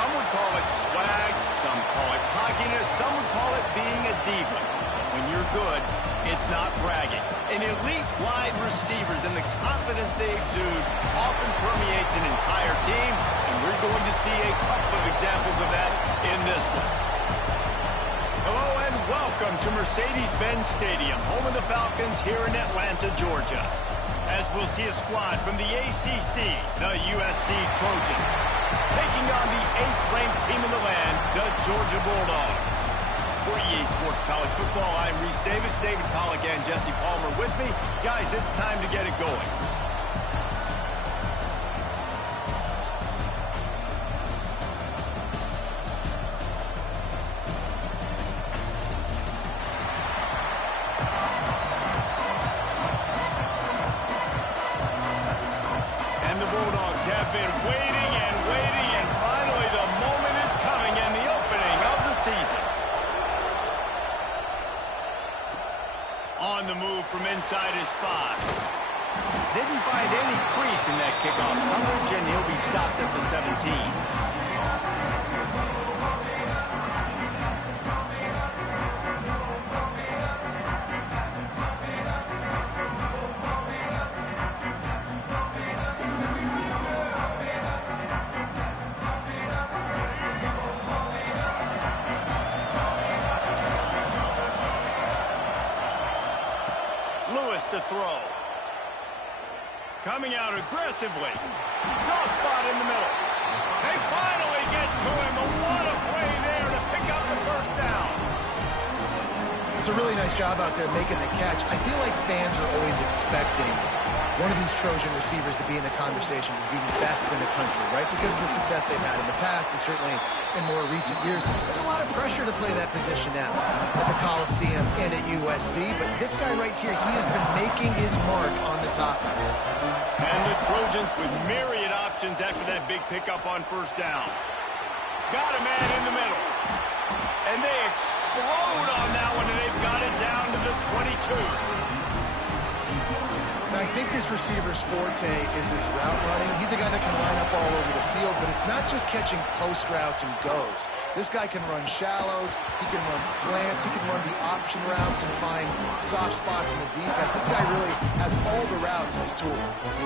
Some would call it swag, some call it cockiness, some would call it being a diva. When you're good, it's not bragging. An elite wide receivers and the confidence they exude often permeates an entire team, and we're going to see a couple of examples of that in this one. Hello and welcome to Mercedes-Benz Stadium, home of the Falcons here in Atlanta, Georgia. As we'll see a squad from the ACC, the USC Trojans, taking on the 8th-ranked team in the land, the Georgia Bulldogs. For EA Sports College Football, I'm Reese Davis, David Pollack, and Jesse Palmer with me. Guys, it's time to get it going. And the Bulldogs have been waiting and waiting, and finally the moment is coming and the opening of the season. On the move from inside his 5. Didn't find any crease in that kickoff coverage, and he'll be stopped at the 17. To throw. Coming out aggressively. Soft spot in the middle. They finally get to him. And what a play there to pick up the first down. It's a really nice job out there making the catch. I feel like fans are always expecting one of these Trojan receivers to be in the conversation for being best in the country, right? Because of the success they've had in the past and certainly in more recent years. There's a lot of pressure to play that position now at the Coliseum and at USC. But this guy right here, he has been making his mark on this offense. And the Trojans with myriad options after that big pickup on first down. Got a man in the middle. And they explode on that one, and they've got it down to the 22. I think this receiver's forte is his route running. He's a guy that can line up all over the field, but it's not just catching post routes and goes. This guy can run shallows, he can run slants, he can run the option routes and find soft spots in the defense. This guy really has all the routes in his toolbox.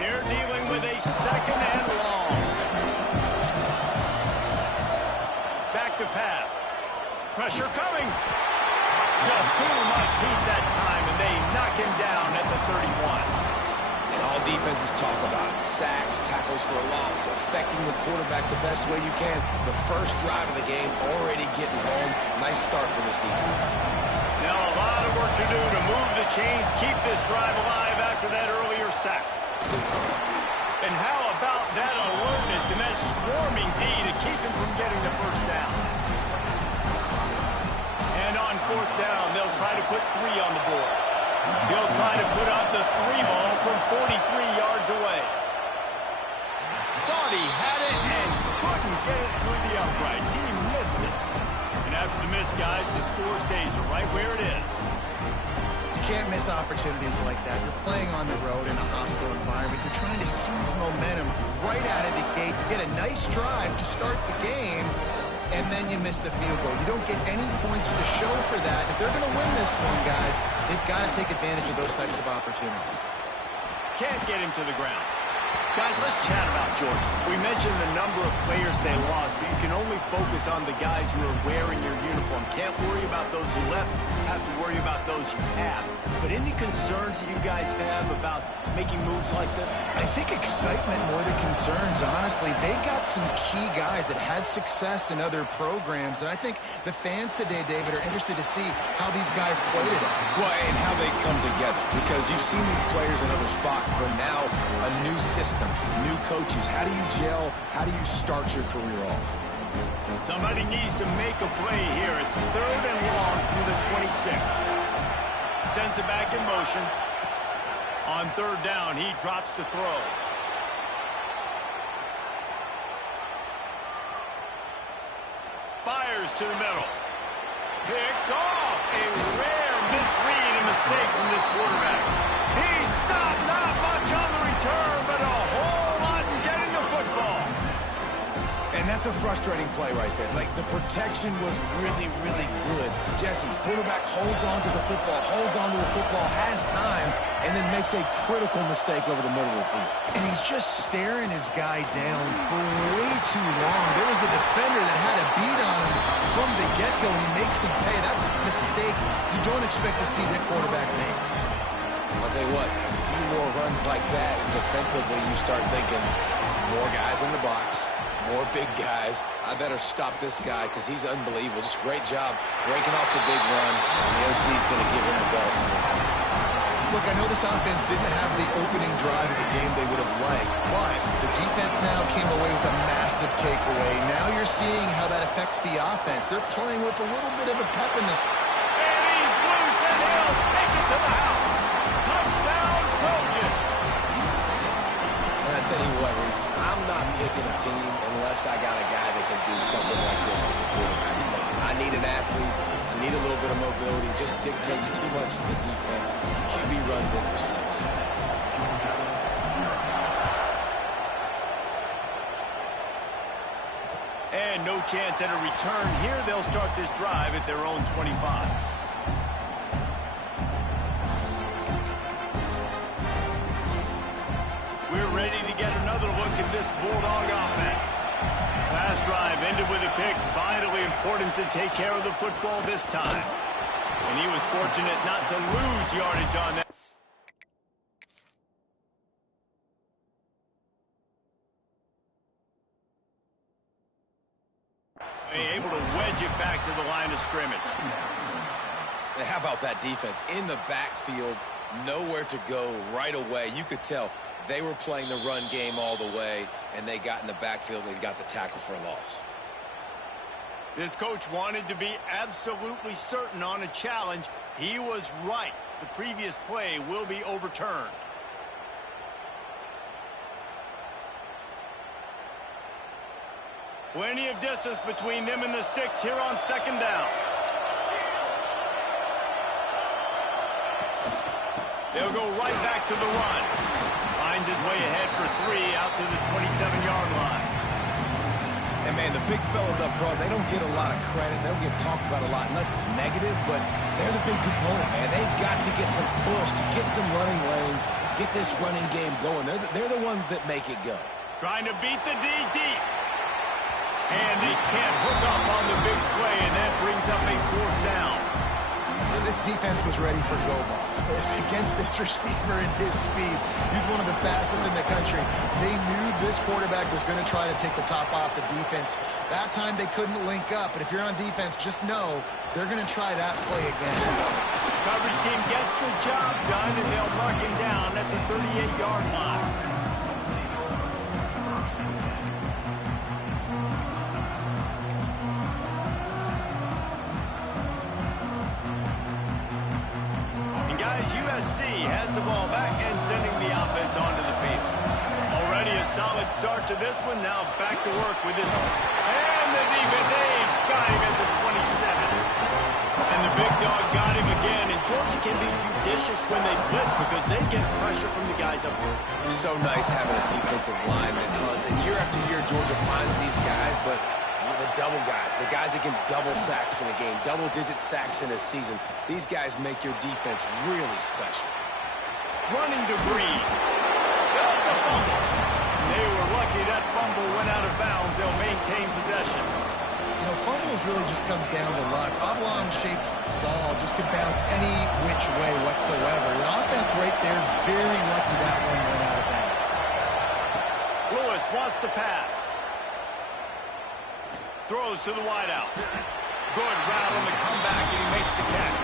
They're dealing with a second and long. Back to pass. Pressure coming. Just too much heat that time, and they knock him down at the 31. And all defenses talk about it. Sacks, tackles for a loss, affecting the quarterback the best way you can. The first drive of the game, already getting home. Nice start for this defense. Now a lot of work to do to move the chains, keep this drive alive after that earlier sack. And how about that alertness and that swarming D to keep him from getting the first down? And on fourth down, they'll try to put 3 on the board. He'll try to put up the 3 ball from 43 yards away. Thought he had it and couldn't get it through the uprights. He missed it. And after the miss, guys, the score stays right where it is. You can't miss opportunities like that. You're playing on the road in a hostile environment. You're trying to seize momentum right out of the gate. You get a nice drive to start the game, and then you miss the field goal. You don't get any points to show for that. If they're going to win this one, guys, they've got to take advantage of those types of opportunities. Can't get him to the ground. Guys, let's chat about Georgia. We mentioned the number of players they lost, but you can only focus on the guys who are wearing your uniform. Can't worry about those who left. Have to worry about those you have. But any concerns that you guys have about making moves like this? I think excitement more than concerns, honestly. They got some key guys that had success in other programs, and I think the fans today, David, are interested to see how these guys play today. Well, and how they come together, because you've seen these players in other spots, but now a new system, new coaches. How do you gel? How do you start your career off? Somebody needs to make a play here. It's 3rd and long from the 26. Sends it back in motion. On 3rd down, he drops to throw. Fires to the middle. Picked off. A rare misread and mistake from this quarterback. He stopped, not much on the return, but a whole lot in getting the football. that's a frustrating play right there. Like, the protection was really, really good. Jesse, quarterback holds on to the football, has time, and then makes a critical mistake over the middle of the field. And he's just staring his guy down for way too long. There was the defender that had a beat on him from the get-go, and he makes him pay. That's a mistake you don't expect to see that quarterback make. I'll tell you what, a few more runs like that, defensively, you start thinking more guys in the box, more big guys. I better stop this guy because he's unbelievable. Just great job breaking off the big run, and the OC's going to give him the ball some more. Look, I know this offense didn't have the opening drive of the game they would have liked, but the defense now came away with a massive takeaway. Now you're seeing how that affects the offense. They're playing with a little bit of a pep in this. And he's loose, and he'll take it to the house. Touchdown, Trojans. And I tell you what, Reese, I'm not picking a team unless I got a guy that can do something like this at the quarterback spot. I need an athlete. I need a little bit of mobility. It just dictates too much to the defense. QB runs in for 6. And no chance at a return here. They'll start this drive at their own 25. We're ready to get another look at this Bulldog offense. Last drive ended with a pick. Vitally important to take care of the football this time. And he was fortunate not to lose yardage on that. Able to wedge it back to the line of scrimmage. And how about that defense? In the backfield, nowhere to go right away. You could tell they were playing the run game all the way, and they got in the backfield and got the tackle for a loss. This coach wanted to be absolutely certain on a challenge. He was right. The previous play will be overturned. Plenty of distance between them and the sticks here on second down. They'll go right back to the run. Finds his way ahead for 3 out to the 27-yard line. And, man, the big fellas up front, they don't get a lot of credit. They don't get talked about a lot unless it's negative, but they're the big component, man. They've got to get some push, to get some running lanes, get this running game going. They're the ones that make it go. Trying to beat the D deep. And they can't hook up on the big play, and that brings up a 4th down. This defense was ready for go balls. Against this receiver and his speed, he's one of the fastest in the country. They knew this quarterback was going to try to take the top off the defense. That time they couldn't link up, but if you're on defense, just know they're going to try that play again. Coverage team gets the job done, and they'll mark him down at the 38-yard line. USC has the ball back and sending the offense onto the field. Already a solid start to this one. Now back to work with this. And the defense got him at the 27. And the big dog got him again. And Georgia can be judicious when they blitz because they get pressure from the guys up there. So nice having a defensive line that hunts. And year after year, Georgia finds these guys, but the double guys, the guys that can double sacks in a game, double-digit sacks in a season. These guys make your defense really special. Running to Breed. That's a fumble. They were lucky that fumble went out of bounds. They'll maintain possession. You know, fumbles really just comes down to luck. Oblong-shaped ball just could bounce any which way whatsoever. The offense right there, very lucky that one went out of bounds. Lewis wants to pass. Throws to the wideout. Good route on the comeback, and he makes the catch.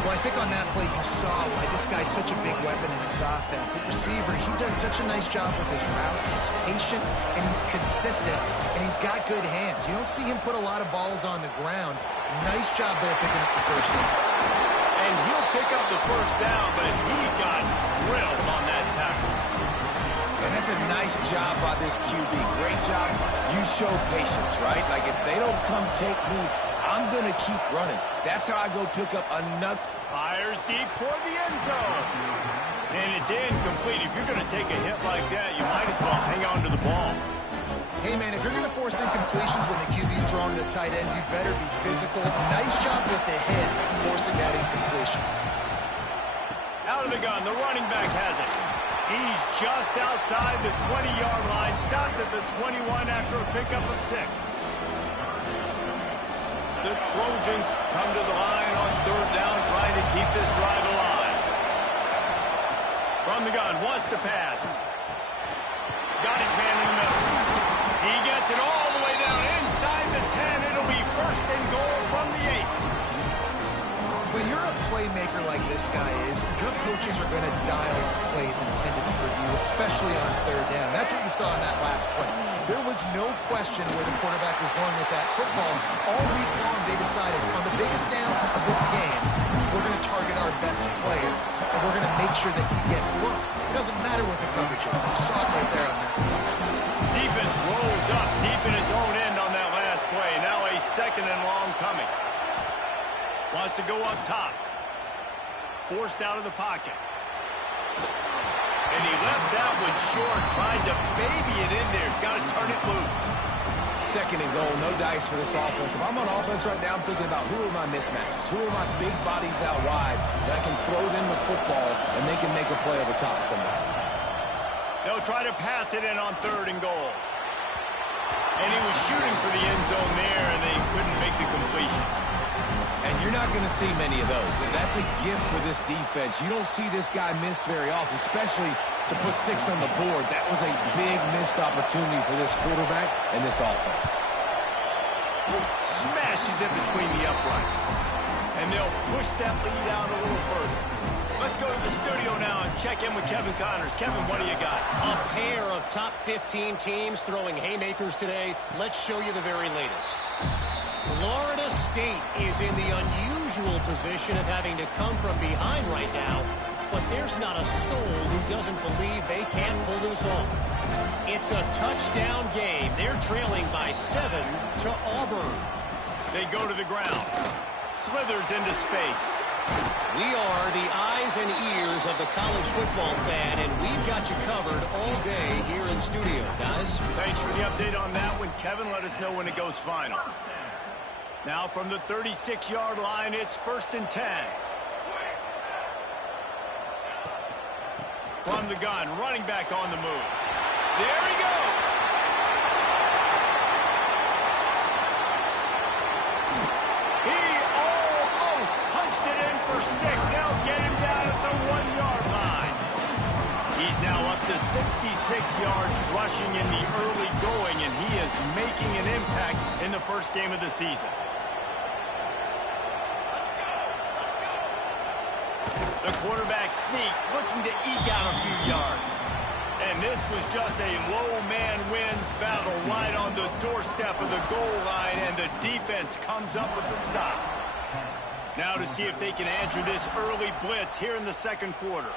Well, I think on that play you saw why this guy's such a big weapon in this offense. At receiver, he does such a nice job with his routes. He's patient, and he's consistent, and he's got good hands. You don't see him put a lot of balls on the ground. Nice job there picking up the first down. And he'll pick up the first down, but he got drilled on that tackle. And that's a nice job by this QB. Great job. You show patience, right? Like, if they don't come take me, I'm going to keep running. That's how I go pick up another. Fires deep toward the end zone. And it's incomplete. If you're going to take a hit like that, you might as well hang on to the ball. Hey, man, if you're going to force incompletions when the QB's throwing the tight end, you better be physical. Nice job with the head forcing that incompletion. Out of the gun, the running back has it. He's just outside the 20-yard line, stopped at the 21 after a pickup of 6. The Trojans come to the line on 3rd down, trying to keep this drive alive. From the gun, wants to pass. Got his man in the middle. He gets it all the way down inside the 10. It'll be 1st and goal from the 8. When you're a playmaker like this guy is, your coaches are going to dial up plays intended for you, especially on 3rd down. That's what you saw in that last play. There was no question where the quarterback was going with that football. All week long, they decided on the biggest downs of this game, we're going to target our best player, and we're going to make sure that he gets looks. It doesn't matter what the coverage is. You saw it right there on that. Defense rolls up deep in its own end on that last play. Now a 2nd and long coming. Wants to go up top. Forced out of the pocket. And he left that one short. Tried to baby it in there. He's got to turn it loose. 2nd and goal, no dice for this offense. If I'm on offense right now, I'm thinking about who are my mismatches? Who are my big bodies out wide that I can throw them the football and they can make a play over top of somebody? They'll try to pass it in on 3rd and goal. And he was shooting for the end zone there, and they couldn't make the completion. And you're not going to see many of those. That's a gift for this defense. You don't see this guy miss very often, especially to put 6 on the board. That was a big missed opportunity for this quarterback and this offense. Smashes it between the uprights. And they'll push that lead out a little further. Let's go to the studio now and check in with Kevin Connors. Kevin, what do you got? A pair of top 15 teams throwing haymakers today. Let's show you the very latest. Florida State is in the unusual position of having to come from behind right now, but there's not a soul who doesn't believe they can't pull this off. It's a touchdown game. They're trailing by 7 to Auburn. They go to the ground. Slithers into space. We are the eyes and ears of the college football fan, and we've got you covered all day here in studio, guys. Thanks for the update on that one, Kevin. Let us know when it goes final. Now from the 36-yard line, it's 1st and 10. From the gun, running back on the move. There he goes. He almost punched it in for 6. They'll get him down at the 1-yard line. He's now up to 66 yards rushing in the early going, and he is making an impact in the first game of the season. The quarterback sneak, looking to eke out a few yards. And this was just a low man wins battle right on the doorstep of the goal line, and the defense comes up with the stop. Now to see if they can answer this early blitz here in the 2nd quarter.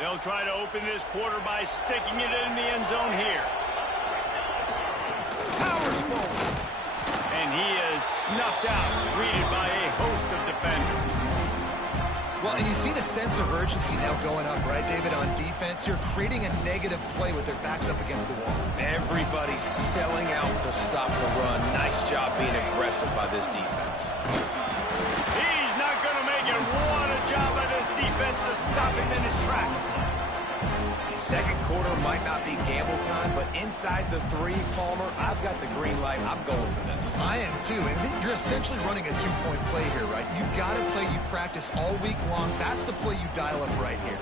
They'll try to open this quarter by sticking it in the end zone here. Powers forward. And he is snuffed out, greeted by a host of defenders. Well, and you see the sense of urgency now going up, right, David, on defense. You're creating a negative play with their backs up against the wall. Everybody's selling out to stop the run. Nice job being aggressive by this defense. He's not going to make it. What a job by this defense to stop him in his tracks. 2nd quarter might not be gamble time, but inside the 3, Palmer, I've got the green light. I'm going for this. I am too, and you're essentially running a 2-point play here, right? You've got a play you practice all week long. That's the play you dial up right here.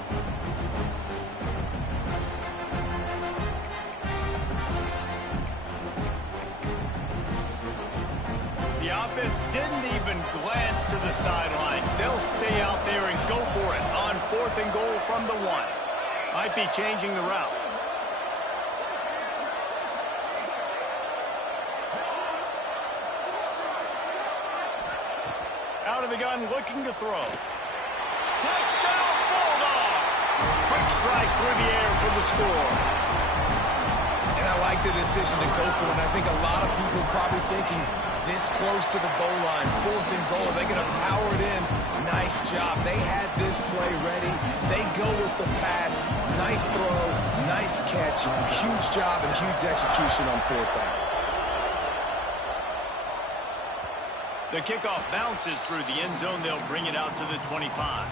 The offense didn't even glance to the sidelines. They'll stay out there and go for it on 4th and goal from the 1. Might be changing the route. Out of the gun, looking to throw. Touchdown, Bulldogs! Quick strike through the air for the score. And I like the decision to go for it. And I think a lot of people probably thinking, this close to the goal line, 4th and goal. They're going to power it in. Nice job. They had this play ready. They go with the pass. Nice throw, nice catch. Huge job and huge execution on 4th down. The kickoff bounces through the end zone. They'll bring it out to the 25.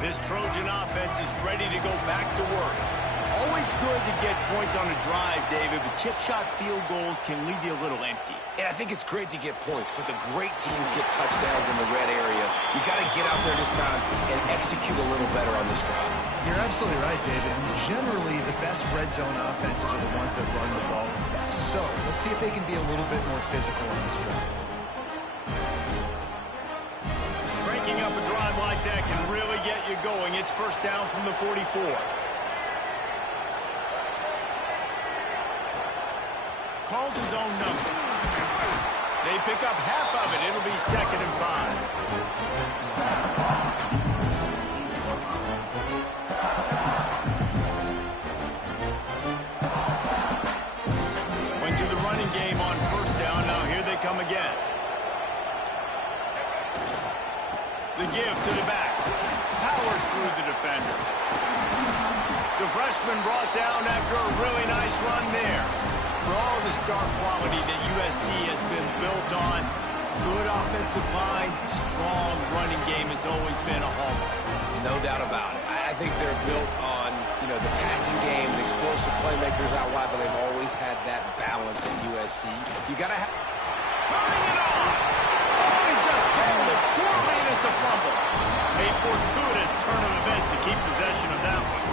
This Trojan offense is ready to go back to work. Always good to get points on a drive, David, but chip shot field goals can leave you a little empty. And I think it's great to get points, but the great teams get touchdowns in the red area. You got to get out there this time and execute a little better on this drive. You're absolutely right, David. And generally, the best red zone offenses are the ones that run the ball the best. So let's see if they can be a little bit more physical on this drive. Breaking up a drive like that can really get you going. It's 1st down from the 44. Calls his own number. They pick up half of it. It'll be 2nd and 5. Went to the running game on 1st down. Now here they come again. The give to the back. Powers through the defender. The freshman brought down after a really nice run there. For all the star quality that USC has been built on, good offensive line, strong running game has always been a hallmark. No doubt about it. I think they're built on, the passing game and explosive playmakers out wide, but they've always had that balance at USC. You got to have... Turning it on! Oh, he just handled it poorly, and it's a fumble. A fortuitous turn of events to keep possession of that one.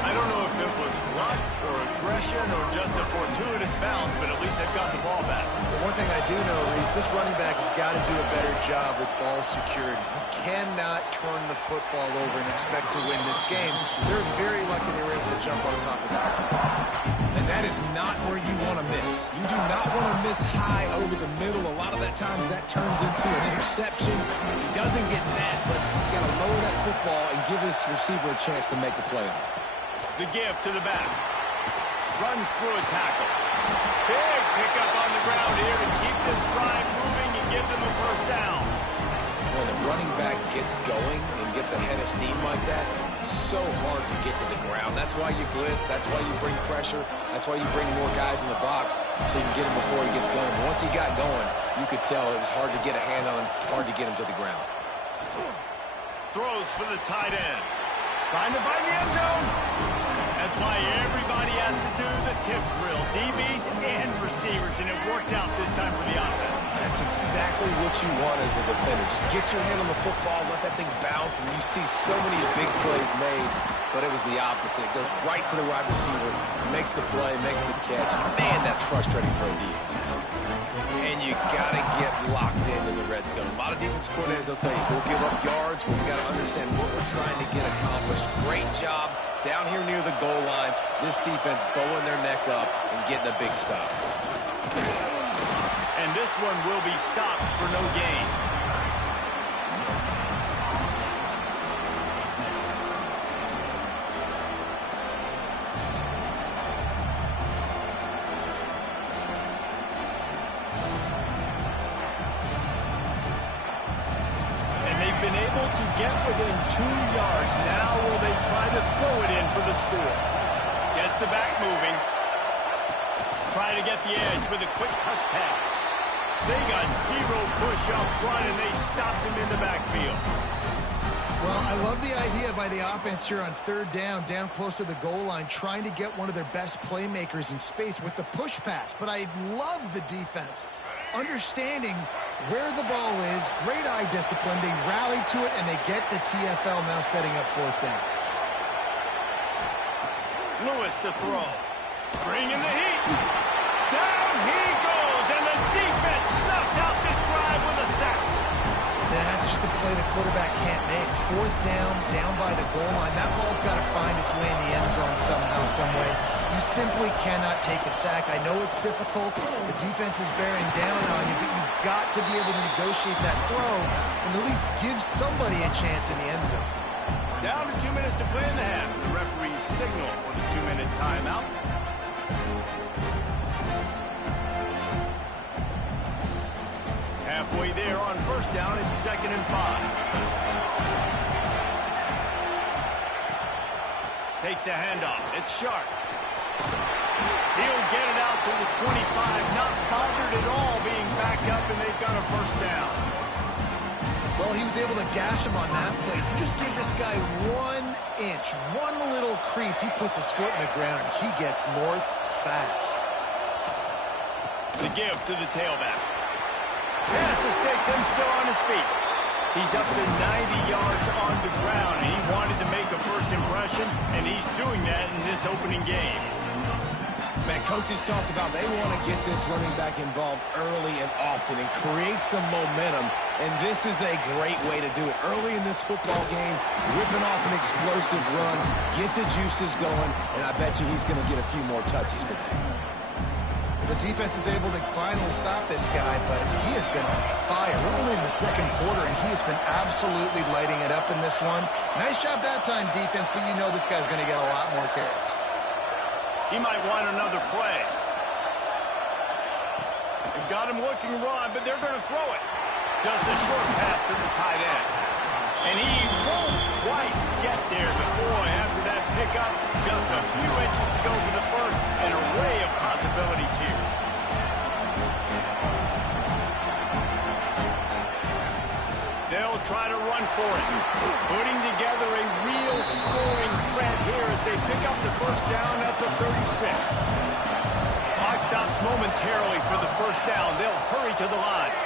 I don't know if it was luck or aggression or just a fortuitous bounce, but at least they've got the ball back. But one thing I do know, Reese, this running back has got to do a better job with ball security. You cannot turn the football over and expect to win this game. They're very lucky they were able to jump on top of that one. And that is not where you want to miss. You do not want to miss high over the middle. A lot of that times that turns into an interception. He doesn't get that, but he's got to lower that football and give his receiver a chance to make a play on it. The give to the back. Runs through a tackle. Big pickup on the ground here to keep this drive moving and give them a 1st down. When the running back gets going and gets a head of steam like that, so hard to get to the ground. That's why you blitz. That's why you bring pressure. That's why you bring more guys in the box so you can get him before he gets going. But once he got going, you could tell it was hard to get a hand on him, hard to get him to the ground. Throws for the tight end. Trying to find the end zone. That's why everybody has to do the tip drill, DBs and receivers, and it worked out this time for the offense. That's exactly what you want as a defender. Just get your hand on the football, let that thing bounce, and you see so many big plays made, but it was the opposite. It goes right to the wide receiver, makes the play, makes the catch. Man, that's frustrating for a defense. And you got to get locked into the red zone. A lot of defense coordinators, they'll tell you, we'll give up yards, but we've got to understand what we're trying to get accomplished. Great job down here near the goal line. This defense bowing their neck up and getting a big stop. And this one will be stopped for no gain. Been able to get within 2 yards. Now will they try to throw it in for the score? Gets the back moving. Try to get the edge with a quick touch pass. They got 0 push up front, and they stopped him in the backfield. Well, I love the idea by the offense here on 3rd down close to the goal line, trying to get one of their best playmakers in space with the push pass. But I love the defense. Understanding where the ball is, great eye discipline, they rally to it, and they get the TFL now setting up 4th down. Lewis to throw. Bringing the heat. Down he goes, and the defense snuffs out this drive with a sack. That's it's just a play the quarterback can't make. Fourth down, down by the goal line. That ball's got to find its way in the end zone somehow, some way. You simply cannot take a sack. I know it's difficult. The defense is bearing down on you, but you've got to be able to negotiate that throw and at least give somebody a chance in the end zone. Down to 2 minutes to play in the half. The referee's signal for the 2-minute timeout. Halfway there on first down, it's 2nd and 5. Takes a handoff. It's Sharp. He'll get it out to the 25. Not bothered at all being backed up, and they've got a first down. Well, he was able to gash him on that play. You just give this guy 1 inch, one little crease. He puts his foot in the ground. He gets north fast. The give to the tailback. Pass escapes him, still on his feet. He's up to 90 yards on the ground, and he wanted to make a first impression, and he's doing that in this opening game. Man, coaches talked about they want to get this running back involved early and often and create some momentum, and this is a great way to do it. Early in this football game, whipping off an explosive run, get the juices going, and I bet you he's going to get a few more touches today. The defense is able to finally stop this guy, but he has been on fire. We're only in the second quarter, and he has been absolutely lighting it up in this one. Nice job that time, defense, but you know this guy's going to get a lot more carries. He might want another play. They've got him looking wrong, but they're going to throw it. Just a short pass to the tight end. And he won't quite get there, but boy, after that pickup, just a few inches to go for the first, an array of possibilities here. They'll try to run for it, putting together a real scoring threat here as they pick up the first down at the 36. Clock stops momentarily for the first down. They'll hurry to the line.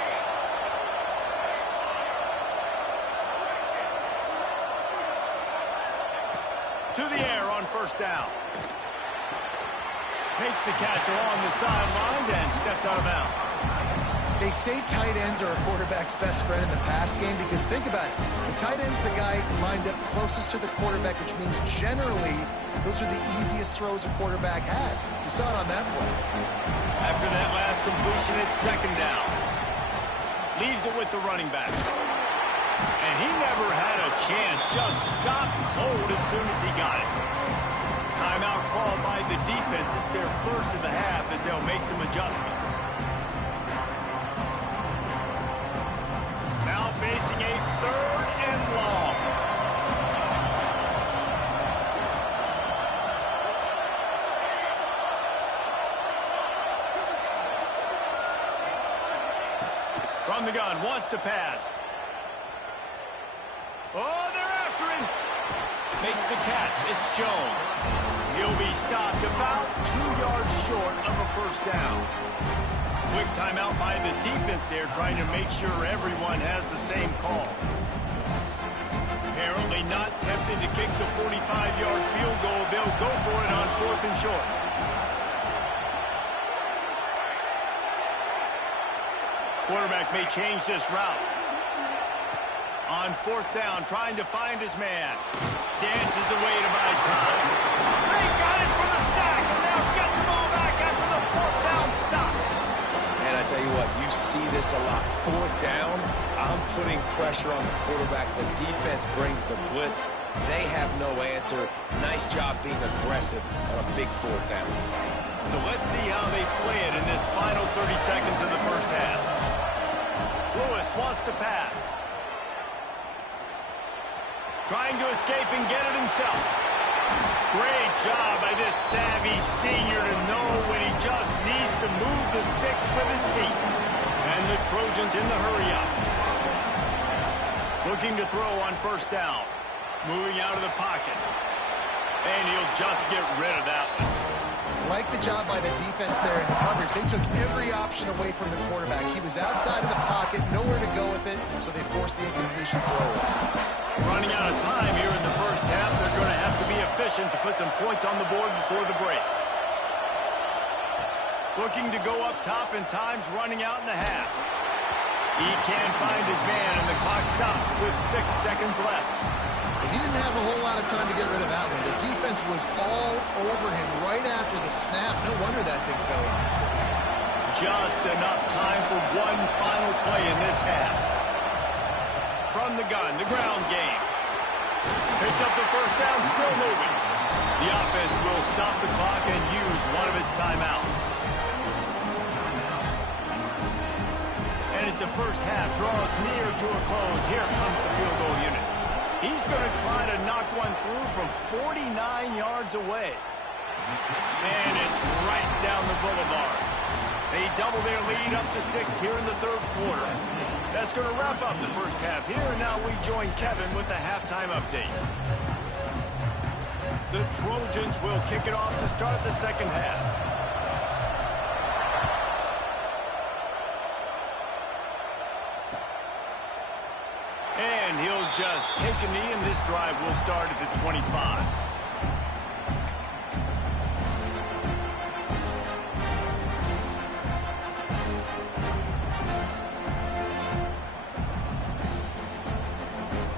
To the air on first down. Makes the catch along the sidelines and steps out of bounds. They say tight ends are a quarterback's best friend in the pass game because think about it. The tight end's the guy lined up closest to the quarterback, which means generally those are the easiest throws a quarterback has. You saw it on that play. After that last completion, it's 2nd down. Leaves it with the running back. And he never had a chance. Just stopped cold as soon as he got it. Timeout called by the defense. It's their first of the half as they'll make some adjustments. Now facing a 3rd and long. From the gun, wants to pass. Oh, they're after him. Makes the catch. It's Jones. He'll be stopped about 2 yards short of a first down. Quick timeout by the defense there, trying to make sure everyone has the same call. Apparently not tempted to kick the 45-yard field goal. They'll go for it on 4th and short. Quarterback may change this route. On 4th down, trying to find his man. Dances away to buy time. They got it for the sack, and now get the ball back after the 4th down stop. And I tell you what, you see this a lot. 4th down, I'm putting pressure on the quarterback. The defense brings the blitz. They have no answer. Nice job being aggressive on a big 4th down. So let's see how they play it in this final 30 seconds of the first half. Lewis wants to pass. Trying to escape and get it himself. Great job by this savvy senior to know when he just needs to move the sticks with his feet. And the Trojans in the hurry-up. Looking to throw on 1st down. Moving out of the pocket. And he'll just get rid of that one. Like the job by the defense there in coverage. They took every option away from the quarterback. He was outside of the pocket, nowhere to go with it, so they forced the incompletion throw. Running out of time here in the first half. They're going to have to be efficient to put some points on the board before the break. Looking to go up top, and time's running out in the half. He can't find his man, and the clock stops with 6 seconds left. He didn't have a whole lot of time to get rid of that one. The defense was all over him right after the snap. No wonder that thing fell in. Just enough time for one final play in this half. From the gun, the ground game. Picks up the first down, still moving. The offense will stop the clock and use one of its timeouts. And as the first half draws near to a close, here comes the field goal unit. He's going to try to knock one through from 49 yards away. And it's right down the boulevard. They double their lead up to 6 here in the third quarter. That's going to wrap up the first half here, and now we join Kevin with the halftime update. The Trojans will kick it off to start the second half. And he'll just take a knee, and this drive will start at the 25.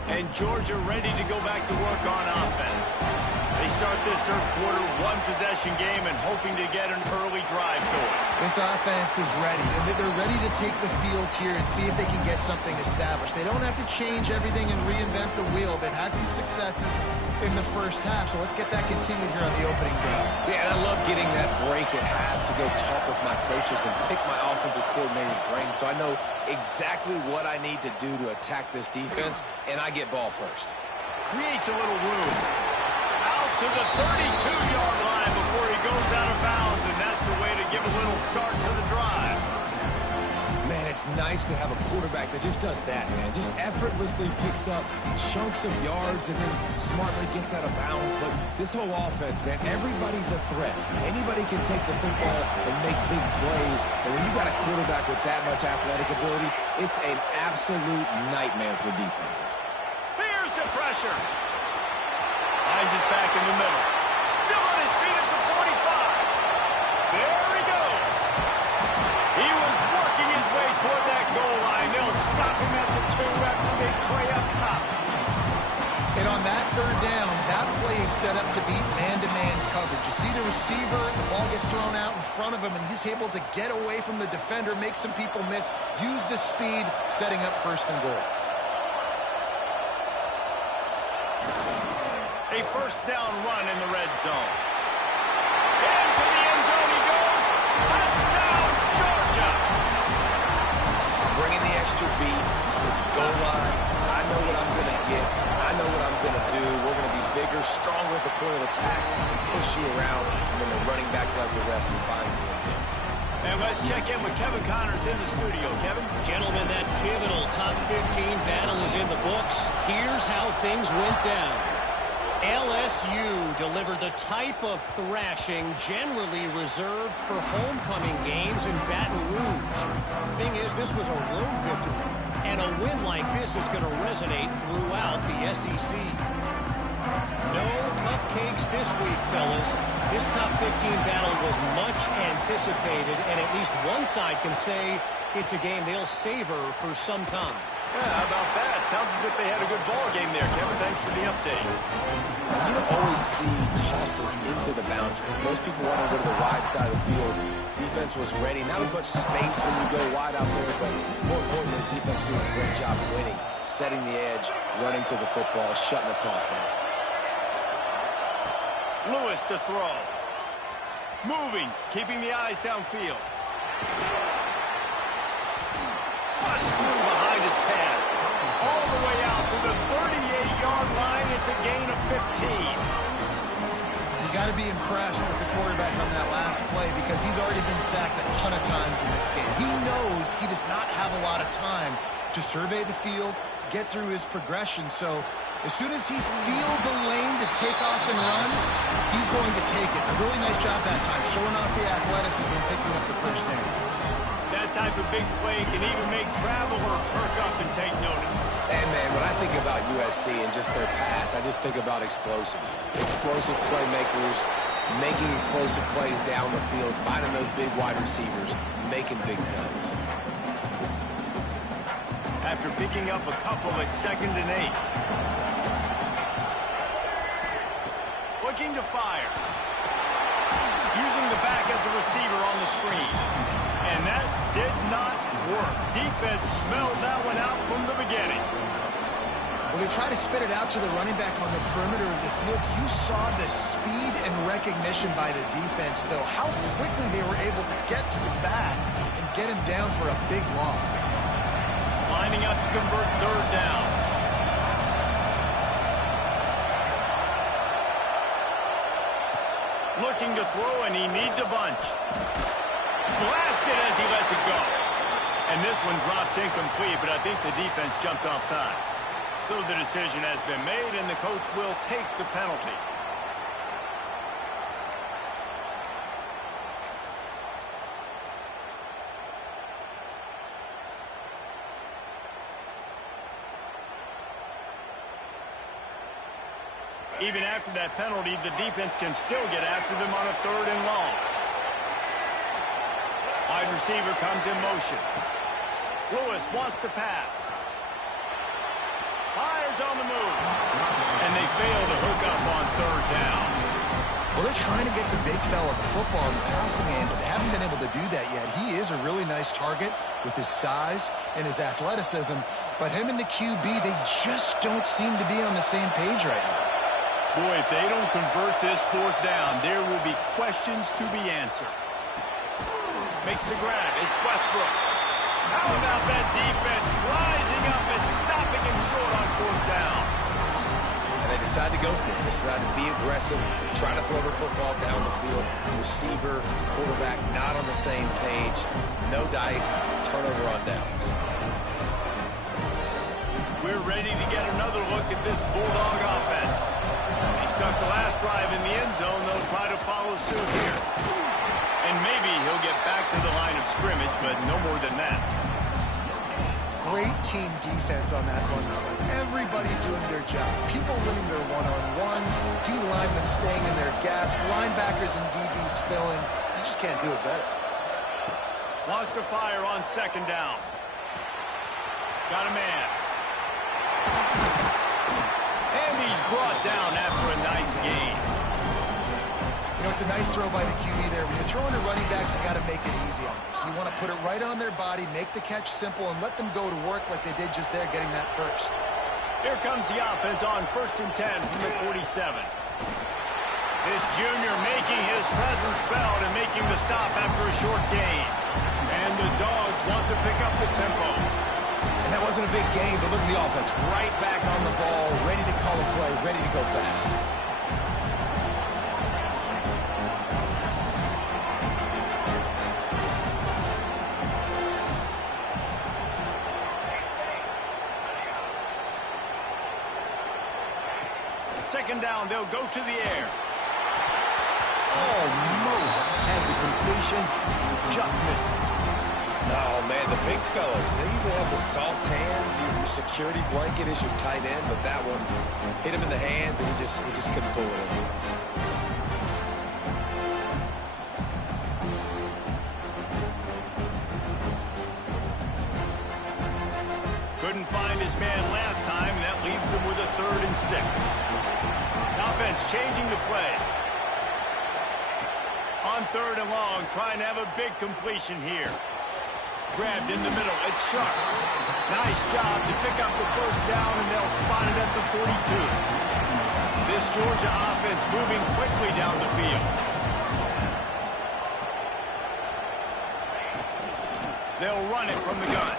And Georgia ready to go back to work on offense. They start this third quarter one-possession game and hoping to get an early drive going. This offense is ready, and they're ready to take the field here and see if they can get something established. They don't have to change everything and reinvent the wheel. They've had some successes in the first half, so let's get that continued here on the opening drive. Yeah, and I love getting that break at half to go talk with my coaches and pick my offensive coordinator's brain so I know exactly what I need to do to attack this defense, and I get ball first. Creates a little room. Out to the 32-yard line before he goes out of bounds, and that's the way to give a little start to the drive. Man, it's nice to have a quarterback that just does that, man. Just effortlessly picks up chunks of yards and then smartly gets out of bounds. But this whole offense, man, everybody's a threat. Anybody can take the football and make big plays. And when you got a quarterback with that much athletic ability, it's an absolute nightmare for defenses. Here's the pressure. Finds his back in the middle. Still on his feet at the 45. There he goes. He was working his way toward that goal line. They'll stop him at the 2 after they play up top. And on that third down, that play is set up to beat man-to-man coverage. You see the receiver, the ball gets thrown out in front of him, and he's able to get away from the defender, make some people miss, use the speed, setting up first and goal. A first down run in the red zone. Into the end zone he goes. Touchdown, Georgia. Bringing the extra beef. It's goal line. I know what I'm going to get. I know what I'm going to do. We're going to be bigger, stronger at the point of attack and push you around, and then the running back does the rest and finds the end zone. And let's check in with Kevin Connors in the studio. Kevin? Gentlemen, that pivotal top 15 battle is in the books. Here's how things went down. LSU delivered the type of thrashing generally reserved for homecoming games in Baton Rouge. Thing is, this was a road victory, and a win like this is going to resonate throughout the SEC. No cupcakes this week, fellas. This top 15 battle was much anticipated, and at least one side can say it's a game they'll savor for some time. Yeah, how about that? Sounds as if they had a good ball game there, Kevin. Thanks for the update. You don't always see tosses into the boundary. Most people want to go to the wide side of the field. Defense was ready. Not as much space when you go wide out there, but more importantly, the defense doing a great job of winning, setting the edge, running to the football, shutting the toss down. Lewis to throw. Moving, keeping the eyes downfield. Bust through behind his pad. All the way out to the 38-yard line. It's a gain of 15. You got to be impressed with the quarterback on that last play because he's already been sacked a ton of times in this game. He knows he does not have a lot of time to survey the field, get through his progression. So as soon as he feels a lane to take off and run, he's going to take it. A really nice job that time, showing off the athleticism and picking up the first down. That type of big play can even make traveler perk up and take notice. Hey, man, when I think about USC and just their pass, I just think about explosive. Explosive playmakers, making explosive plays down the field, finding those big wide receivers, making big plays. after picking up a couple at 2nd and 8. Looking to fire. Using the back as a receiver on the screen. And that did not work. Defense smelled that one out from the beginning. Well, they try to spit it out to the running back on the perimeter of the field. You saw the speed and recognition by the defense, though. How quickly they were able to get to the back and get him down for a big loss. Lining up to convert 3rd down. Looking to throw, and he needs a bunch. Blasted as he lets it go. And this one drops incomplete, but I think the defense jumped offside. So the decision has been made, and the coach will take the penalty. Even after that penalty, the defense can still get after them on a 3rd and long. Wide receiver comes in motion. Lewis wants to pass. Fires on the move. And they fail to hook up on 3rd down. Well, they're trying to get the big fella the football in the passing game, but they haven't been able to do that yet. He is a really nice target with his size and his athleticism, but him and the QB, they just don't seem to be on the same page right now. Boy, if they don't convert this 4th down, there will be questions to be answered. Makes the grab. It's Westbrook. How about that defense rising up and stopping him short on 4th down? And they decide to go for it. They decide to be aggressive, try to throw the football down the field. Receiver, quarterback not on the same page. No dice, turnover on downs. We're ready to get another look at this Bulldog offense. He stuck the last drive in the end zone. They'll try to follow suit here. And maybe he'll get back to the line of scrimmage, but no more than that. Great team defense on that run play. Everybody doing their job. People winning their one-on-ones, D linemen staying in their gaps, linebackers and DBs filling. You just can't do it better. Wants to fire on 2nd down. Got a man. And he's brought down after a nice gain. You know, it's a nice throw by the QB there. When you're throwing to running backs, you got to make it easy on them. So you want to put it right on their body, make the catch simple, and let them go to work like they did just there, getting that first. Here comes the offense on 1st and 10 from the 47. This junior making his presence felt and making the stop after a short gain. And the Dogs want to pick up the tempo. And that wasn't a big gain, but look at the offense. Right back on the ball, ready to call a play, ready to go fast. Second down, they'll go to the air. Almost had the completion, just missed it. Oh, man, the big fellas, they usually have the soft hands. Your security blanket is your tight end, but that one hit him in the hands, and he just couldn't pull it in. Couldn't find his man last time, and that leaves him with a 3rd and 6. Offense changing the play. On 3rd and long, trying to have a big completion here. Grabbed in the middle. It's Sharp. Nice job to pick up the 1st down, and they'll spot it at the 42. This Georgia offense moving quickly down the field. They'll run it from the gun.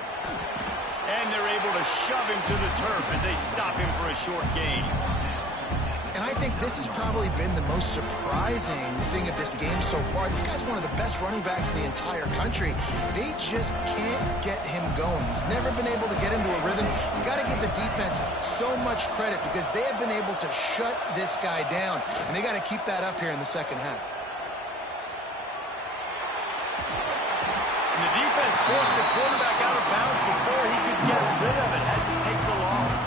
And they're able to shove him to the turf as they stop him for a short gain. And I think this has probably been the most surprising thing of this game so far. This guy's one of the best running backs in the entire country. They just can't get him going. He's never been able to get into a rhythm. You got to give the defense so much credit because they have been able to shut this guy down. And they got to keep that up here in the second half. And the defense forced the quarterback out of bounds before he could get rid of it. Had to take the loss.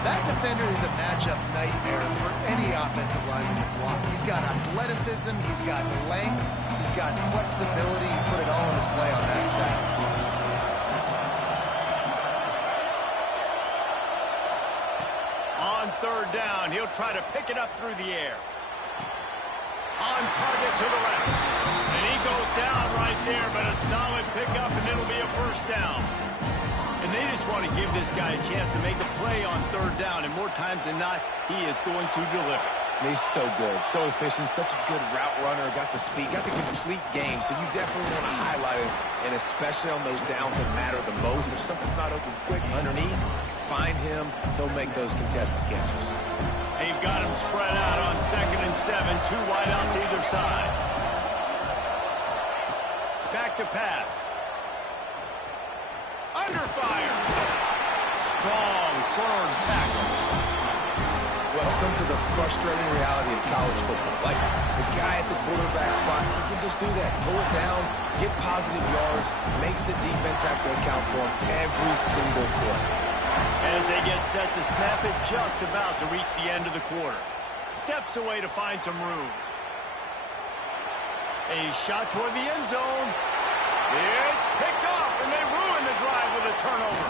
That defender is a matchup nightmare for any offensive lineman to block. He's got athleticism, he's got length, he's got flexibility. He put it all on display on that side. On third down, he'll try to pick it up through the air. On target to the left. And he goes down right there, but a solid pickup, and it'll be a first down. And they just want to give this guy a chance to make a play on third down, and more times than not, he is going to deliver. He's so good, so efficient, such a good route runner, got the speed, got the complete game, so you definitely want to highlight him, and especially on those downs that matter the most. If something's not open quick underneath, find him, he'll make those contested catches. They've got him spread out on 2nd and 7, 2 wide out to either side. Back to pass. Under fire. Strong, firm tackle. Welcome to the frustrating reality of college football. Like, the guy at the quarterback spot, he can just do that. Pull it down, get positive yards, makes the defense have to account for him every single play. As they get set to snap it, just about to reach the end of the quarter. Steps away to find some room. A shot toward the end zone. It's picked off, and they ruin the drive with a turnover.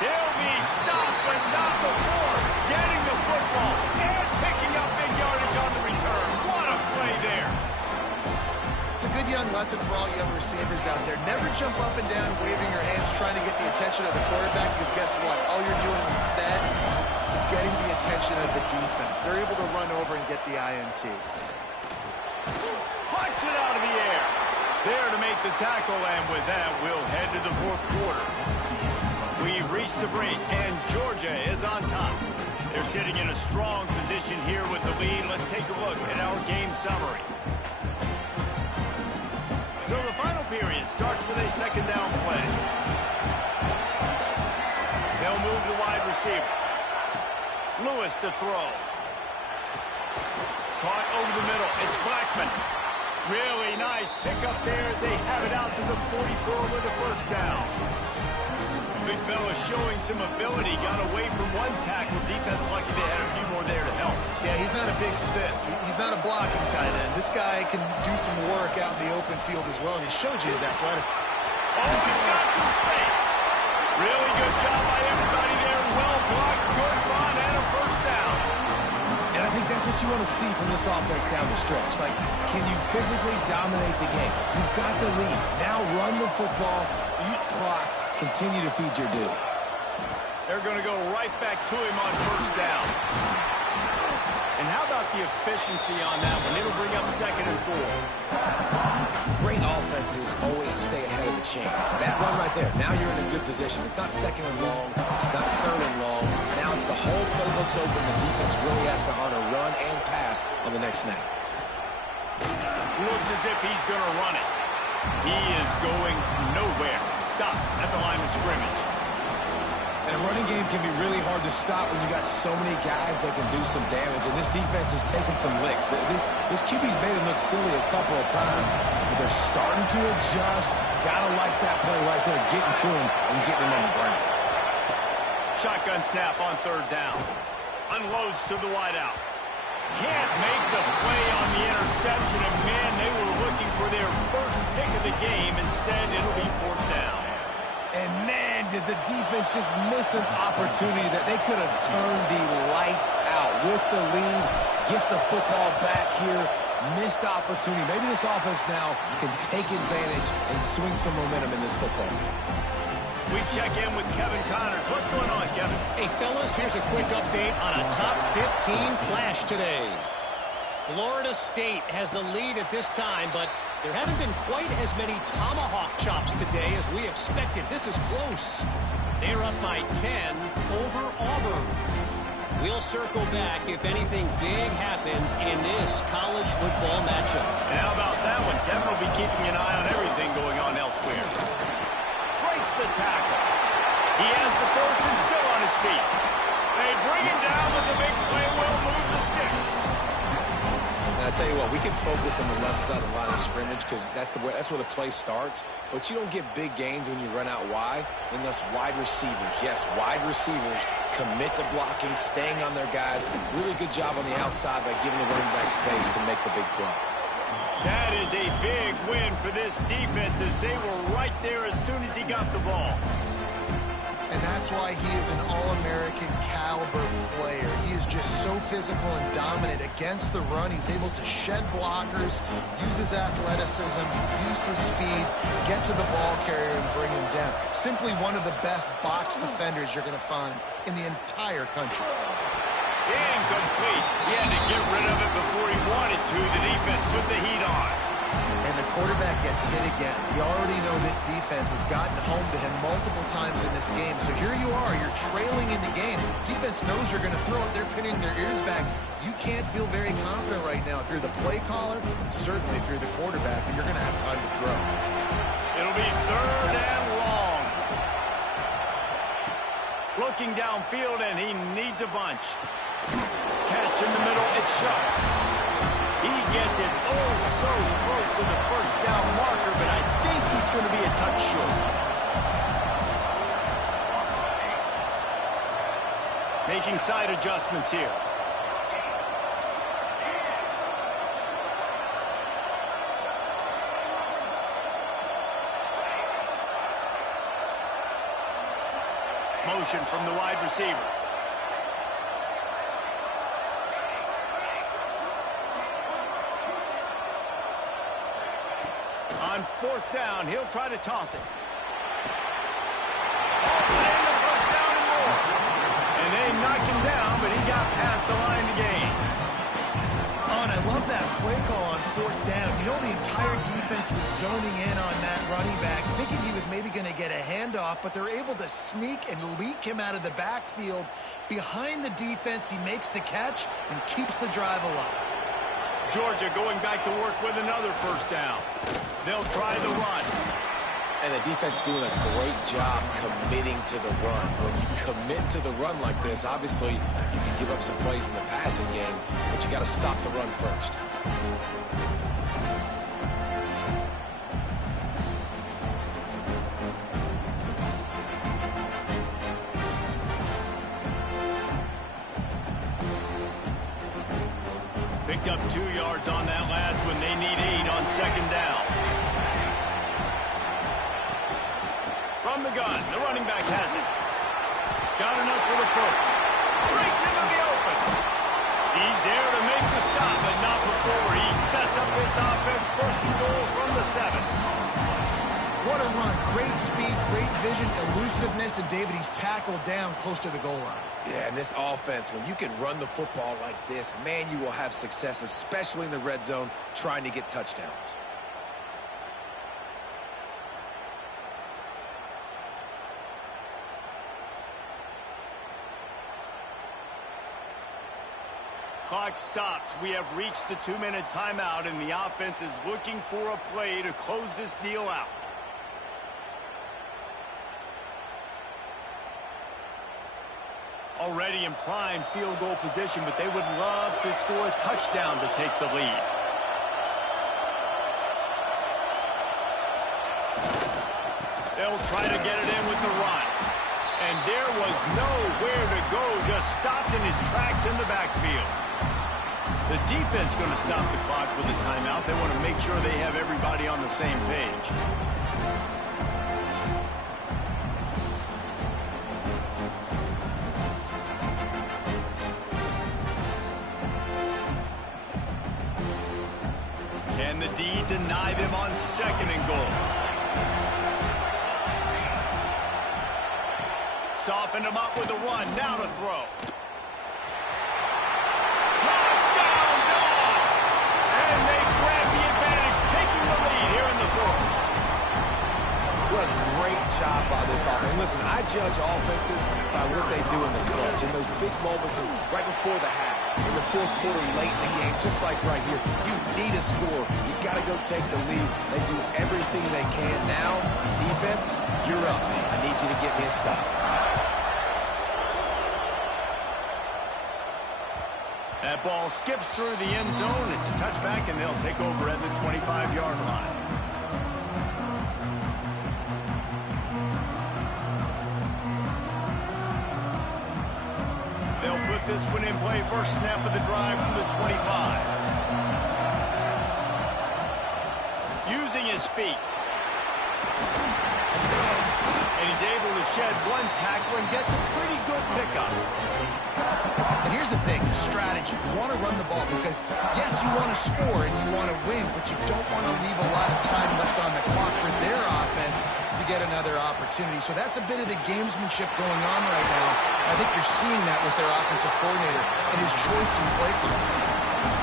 He'll be stopped, but not before getting the football and picking up big yardage on the return. What a play there. It's a good young lesson for all young receivers out there. Never jump up and down waving your hands trying to get the attention of the quarterback, because guess what? All you're doing instead is getting the attention of the defense. They're able to run over and get the INT. Punch it out of the air. There to make the tackle, and with that, we'll head to the fourth quarter. We've reached the break, and Georgia is on top. They're sitting in a strong position here with the lead. Let's take a look at our game summary. So the final period starts with a second down play. They'll move the wide receiver. Lewis to throw. Caught over the middle. It's Blackman. Really nice pickup there as they have it out to the 44 with a first down. Big fella showing some ability. Got away from one tackle. Defense lucky they had a few more there to help. Yeah, he's not a big stiff. He's not a blocking tight end. This guy can do some work out in the open field as well, and he showed you his athleticism. Oh, he's got some space. Really good job by everybody there. Well blocked, good run, and a first down. And I think that's what you want to see from this offense down the stretch. Like, can you physically dominate the game? You've got the lead. Now run the football, eat clock, continue to feed your dude. They're going to go right back to him on first down. And how about the efficiency on that one? It'll bring up 2nd and 4. Great offenses always stay ahead of the chains. That run right there, now you're in a good position. It's not 2nd and long. It's not 3rd and long. Now it's the whole playbook's open. The defense really has to honor run and pass on the next snap. Looks as if he's going to run it. He is going nowhere. Stop at the line of scrimmage. And a running game can be really hard to stop when you got so many guys that can do some damage. And this defense is taking some licks. This QB's made him look silly a couple of times, but they're starting to adjust. Gotta like that play right there, getting to him and getting him on the ground. Shotgun snap on third down. Unloads to the wideout. Can't make the play on the interception, and man, they were looking for their first pick of the game. Instead, it'll be fourth down. And man, did the defense just miss an opportunity that they could have turned the lights out with the lead, get the football back here. Missed opportunity. Maybe this offense now can take advantage and swing some momentum in this football game. We check in with Kevin Connors. What's going on, Kevin? Hey, fellas, here's a quick update on a top 15 clash today. Florida State has the lead at this time, but there haven't been quite as many tomahawk chops today as we expected. This is close. They're up by 10 over Auburn. We'll circle back if anything big happens in this college football matchup. And how about that one? Kevin will be keeping an eye on everything going on elsewhere. Breaks the tackle. He has the first and still on his feet. They bring him down with the big play. Will move the sticks. And I tell you what, we can focus on the left side of the line of scrimmage because that's where the play starts. But you don't get big gains when you run out wide unless wide receivers, yes, wide receivers, commit to blocking, staying on their guys. Really good job on the outside by giving the running back space to make the big play. That is a big win for this defense as they were right there as soon as he got the ball. And that's why he is an All-American caliber just so physical and dominant against the run. He's able to shed blockers, use his athleticism, use his speed, get to the ball carrier and bring him down. Simply one of the best box defenders you're going to find in the entire country. Incomplete. He had to get rid of it before he wanted to. The defense put the heat on. And the quarterback gets hit again. We already know this defense has gotten home to him multiple times in this game. So here you are. You're trailing in the game. Defense knows you're going to throw it. They're pinning their ears back. You can't feel very confident right now if you're the play caller, and certainly if you're the quarterback, that you're going to have time to throw. It'll be 3rd and long. Looking downfield, and he needs a bunch. Catch in the middle. It's shut. He gets it so close to the first down marker, but I think he's going to be a touch short. Making side adjustments here. Motion from the wide receiver. On 4th down, he'll try to toss it. Toss it in the first down and more. And they knocked him down, but he got past the line to gain. Oh, and I love that play call on 4th down. You know, the entire defense was zoning in on that running back, thinking he was maybe going to get a handoff, but they're able to sneak and leak him out of the backfield. Behind the defense, he makes the catch and keeps the drive alive. Georgia going back to work with another first down. They'll try the run. And the defense doing a great job committing to the run. When you commit to the run like this, obviously you can give up some plays in the passing game, but you got to stop the run first. Picked up 2 yards on that last one. They need 8 on 2nd down. From the gun, the running back has it. Got enough for the first. Breaks into the open. He's there to make the stop, but not before he sets up this offense. 1st and goal from the 7. What a run. Great speed, great vision, elusiveness, and David, he's tackled down close to the goal line. Yeah, and this offense, when you can run the football like this, man, you will have success, especially in the red zone, trying to get touchdowns. Clock stops. We have reached the 2-minute timeout, and the offense is looking for a play to close this deal out. Already in prime field goal position, but they would love to score a touchdown to take the lead. They'll try to get it in with the run. And there was nowhere to go, just stopped in his tracks in the backfield. The defense going to stop the clock with a timeout. They want to make sure they have everybody on the same page. Can the D deny them on 2nd and goal? Soften him up with a run. Now to throw. Touchdown, Dogs! And they grab the advantage, taking the lead here in the 4th. What a great job by this offense. And listen, I judge offenses by what they do in the clutch, in those big moments right before the half, in the 4th quarter, late in the game, just like right here. You need a score. You got to go take the lead. They do everything they can. Now, defense, you're up. I need you to get me a stop. That ball skips through the end zone. It's a touchback, and they'll take over at the 25-yard line. They'll put this one in play. First snap of the drive from the 25. Using his feet. And he's able to shed one tackle and gets a pretty good pickup. And here's the thing, mentioned. You want to run the ball because, yes, you want to score and you want to win, but you don't want to leave a lot of time left on the clock for their offense to get another opportunity. So that's a bit of the gamesmanship going on right now. I think you're seeing that with their offensive coordinator and his choice in play for them.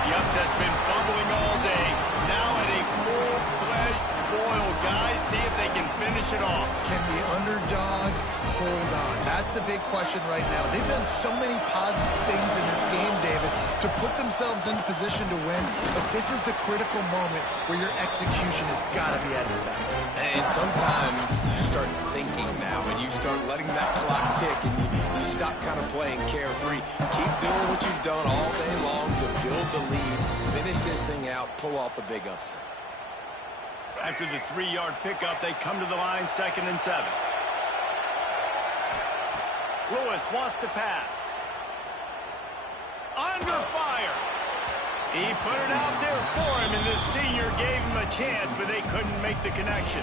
The upset's been bubbling all day. Now at a full-fledged boil. Guys, see if they can finish it off. Can the underdog hold on? That's the big question right now. They've done so many positive things in this game, David, to put themselves in position to win. But this is the critical moment where your execution has got to be at its best. And sometimes you start thinking now, and you start letting that clock tick, and you stop kind of playing carefree. Keep doing what you've done all day long to build the lead, finish this thing out, pull off the big upset. After the 3-yard pickup, they come to the line, 2nd and 7. Lewis wants to pass. Under fire. He put it out there for him, and the senior gave him a chance, but they couldn't make the connection.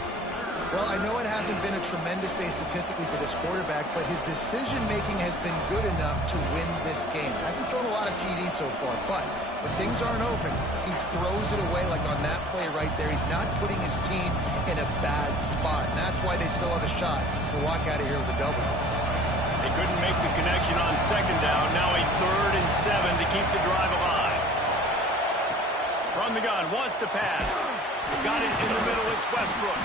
Well, I know it hasn't been a tremendous day statistically for this quarterback, but his decision-making has been good enough to win this game. Hasn't thrown a lot of TDs so far, but when things aren't open, he throws it away like on that play right there. He's not putting his team in a bad spot, and that's why they still have a shot to walk out of here with a W. They couldn't make the connection on 2nd down. Now a 3rd and 7 to keep the drive alive. From the gun, wants to pass. Got it in the middle, it's Westbrook.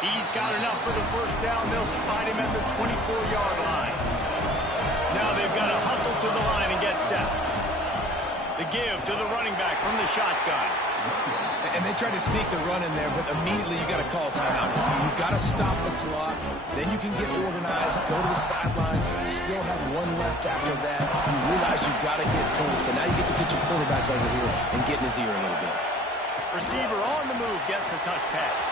He's got enough for the 1st down. They'll spot him at the 24-yard line. Now they've got to hustle to the line and get set. The give to the running back from the shotgun. And they tried to sneak the run in there, but immediately you got to call timeout. You got to stop the clock. Then you can get organized, go to the sidelines, still have one left after that. You realize you've got to get points, but now you get to get your quarterback over here and get in his ear a little bit. Receiver on the move gets the touch pass.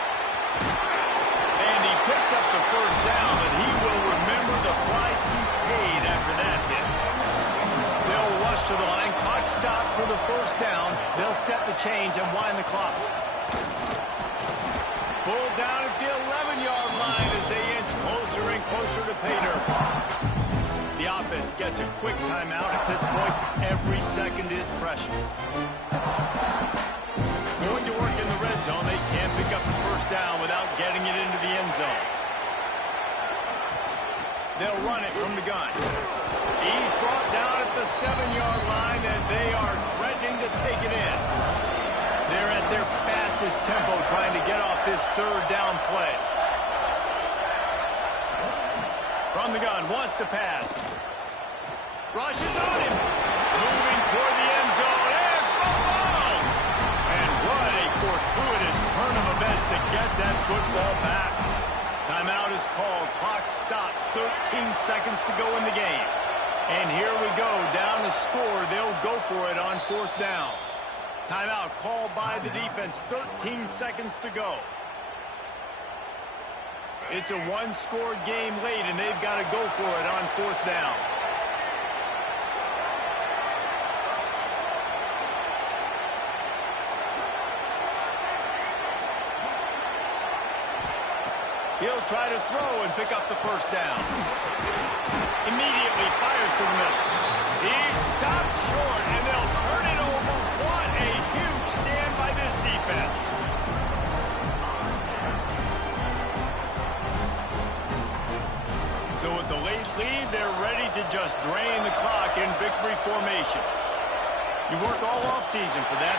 And he picks up the 1st down, but he will remember the price he paid after that hit. They'll rush to the line. Clock stop for the 1st down. They'll set the chains and wind the clock. Pulled down at the 11-yard line as they inch closer and closer to pay dirt. The offense gets a quick timeout. At this point, every second is precious. Going to work in the red zone. They can't pick up the 1st down without getting it into the end zone. They'll run it from the gun. He's brought down at the 7-yard line, and they are threatening to take it in. They're at their fastest tempo trying to get off this 3rd down play. From the gun, wants to pass. Rushes on him. Moving toward the end zone, and football! And what a fortuitous turn of events to get that football back. Timeout is called. Clock stops. 13 seconds to go in the game. And here we go. Down to score. They'll go for it on 4th down. Timeout called by the defense. 13 seconds to go. It's a 1-score game late, and they've got to go for it on 4th down. He'll try to throw and pick up the 1st down. Immediately fires to the middle. He's stopped short, and they'll turn it over. What a huge stand by this defense. So with the late lead, they're ready to just drain the clock in victory formation. You work all offseason for that.